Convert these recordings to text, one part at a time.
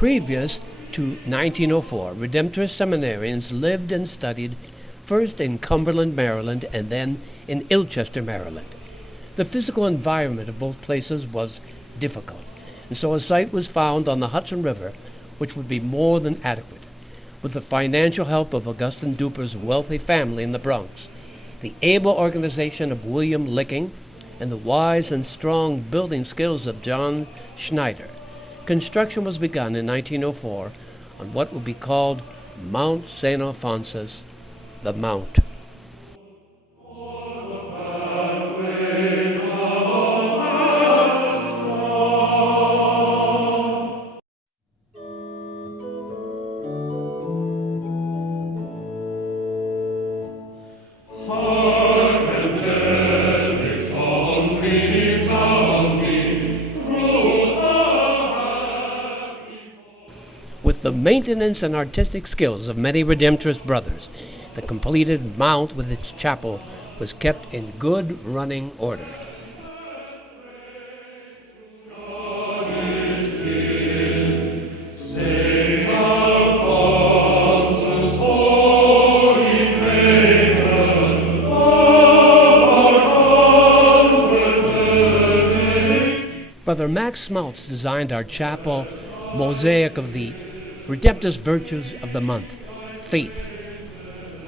Previous to 1904, Redemptorist seminarians lived and studied first in Cumberland, Maryland, and then in Ilchester, Maryland. The physical environment of both places was difficult, and so a site was found on the Hudson River which would be more than adequate. With the financial help of Augustine Duper's wealthy family in the Bronx, the able organization of William Licking, and the wise and strong building skills of John Schneider, construction was begun in 1904 on what would be called Mount St. Alphonsus, the Mount. With the maintenance and artistic skills of many Redemptorist brothers, the completed mount with its chapel was kept in good running order. Brother Max Smaltz designed our chapel mosaic of the Redemptorist virtues of the month: faith,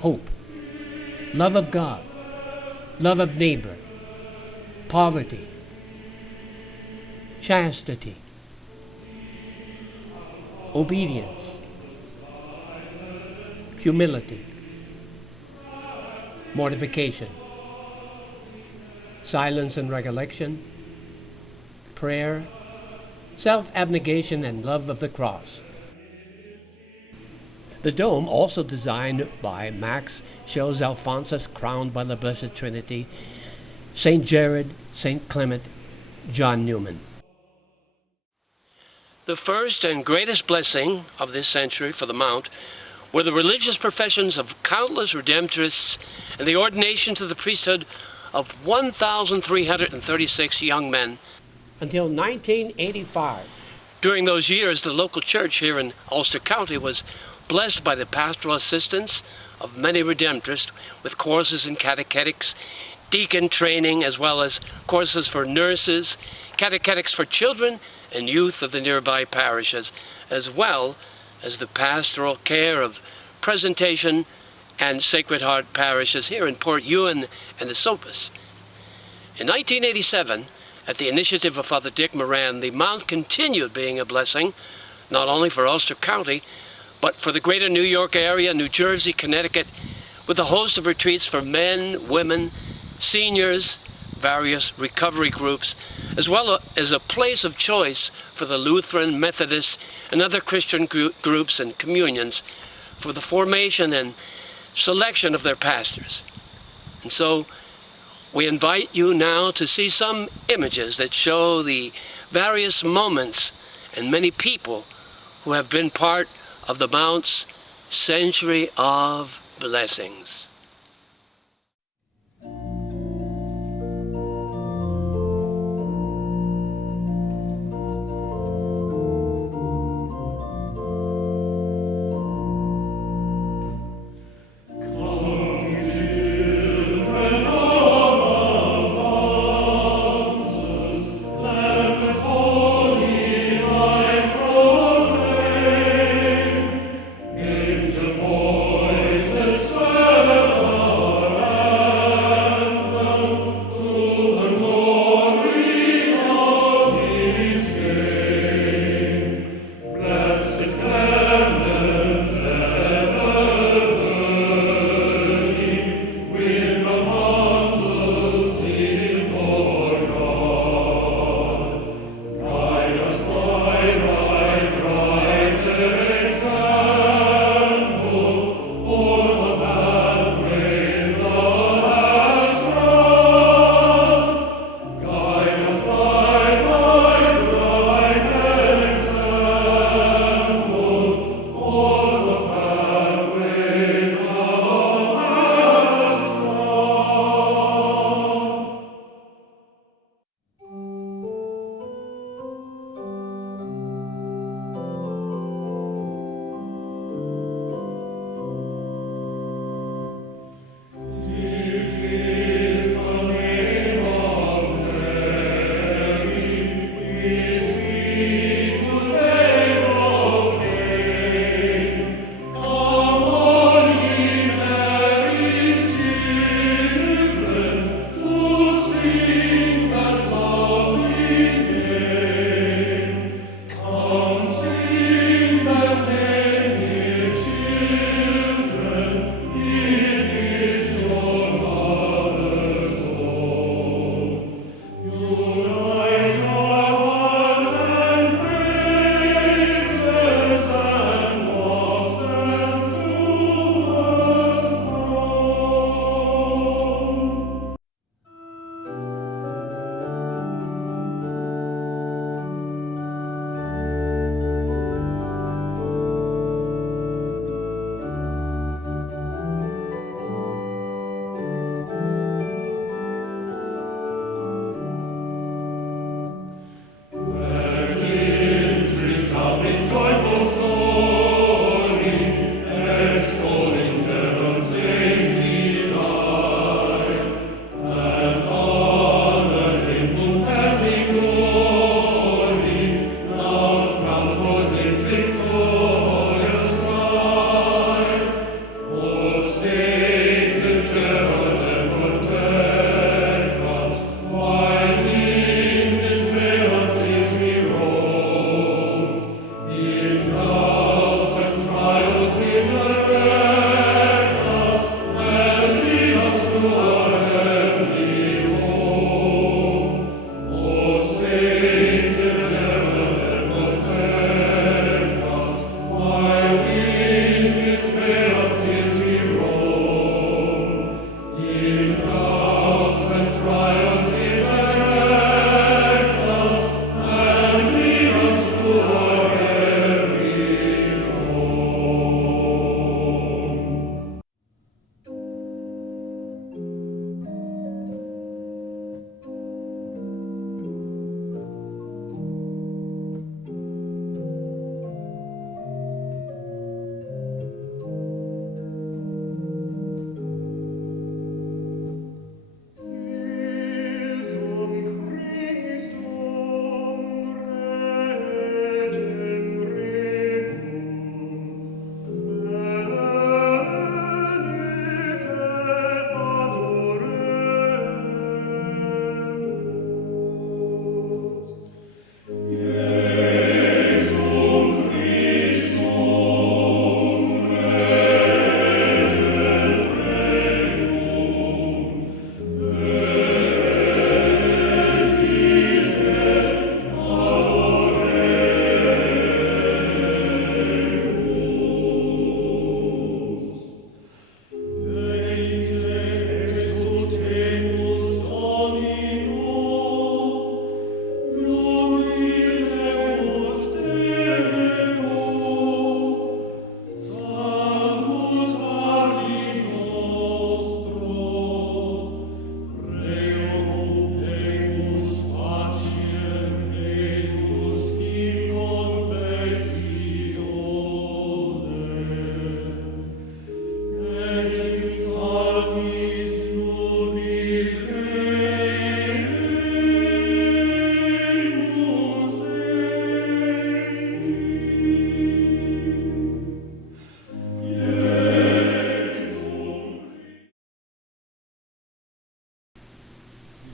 hope, love of God, love of neighbor, poverty, chastity, obedience, humility, mortification, silence and recollection, prayer, self-abnegation, and love of the cross. The dome, also designed by Max, shows Alphonsus crowned by the Blessed Trinity, St. Jared, St. Clement, John Newman. The first and greatest blessing of this century for the Mount were the religious professions of countless Redemptorists and the ordination to the priesthood of 1,336 young men until 1985. During those years, the local church here in Ulster County was blessed by the pastoral assistance of many Redemptorists with courses in catechetics, deacon training, as well as courses for nurses, catechetics for children and youth of the nearby parishes, as well as the pastoral care of Presentation and Sacred Heart parishes here in Port Ewan and Esopus. In 1987, at the initiative of Father Dick Moran, the Mount continued being a blessing, not only for Ulster County, but for the greater New York area, New Jersey, Connecticut, with a host of retreats for men, women, seniors, various recovery groups, as well as a place of choice for the Lutheran, Methodist, and other Christian groups and communions for the formation and selection of their pastors. And so we invite you now to see some images that show the various moments and many people who have been part of the Mount's century of blessings. Angel voices swell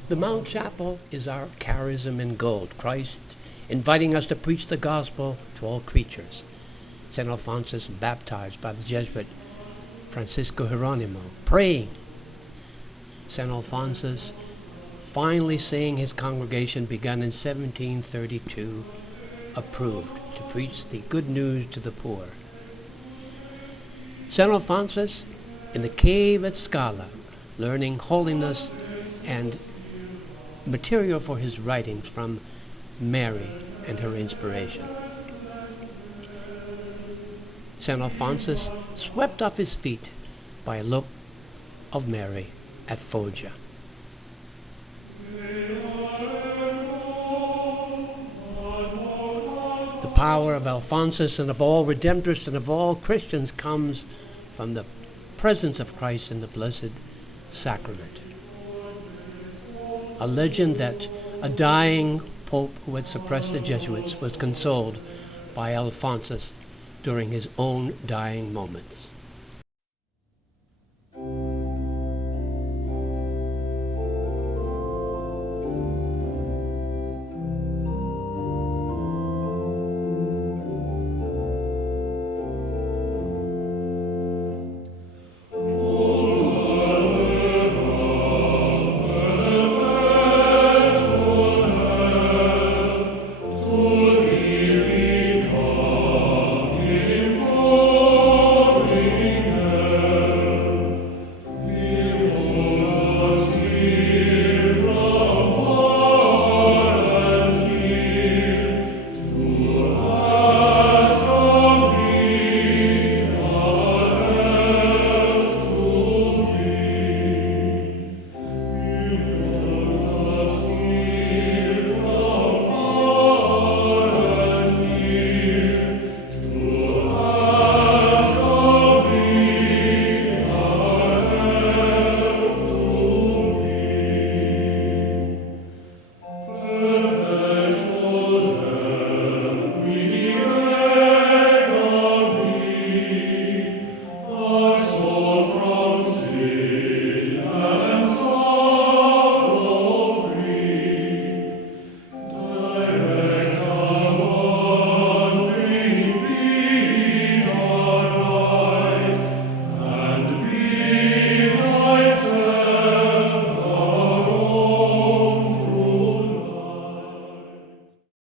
The Mount Chapel is our charism in gold, Christ inviting us to preach the gospel to all creatures. St. Alphonsus, baptized by the Jesuit Francisco Hieronimo, praying. St. Alphonsus finally seeing his congregation begun in 1732, approved to preach the good news to the poor. St. Alphonsus in the cave at Scala, learning holiness and material for his writings from Mary and her inspiration. St. Alphonsus swept off his feet by a look of Mary at Foggia. The power of Alphonsus and of all Redemptorists and of all Christians comes from the presence of Christ in the Blessed Sacrament. A legend that a dying pope who had suppressed the Jesuits was consoled by Alphonsus during his own dying moments.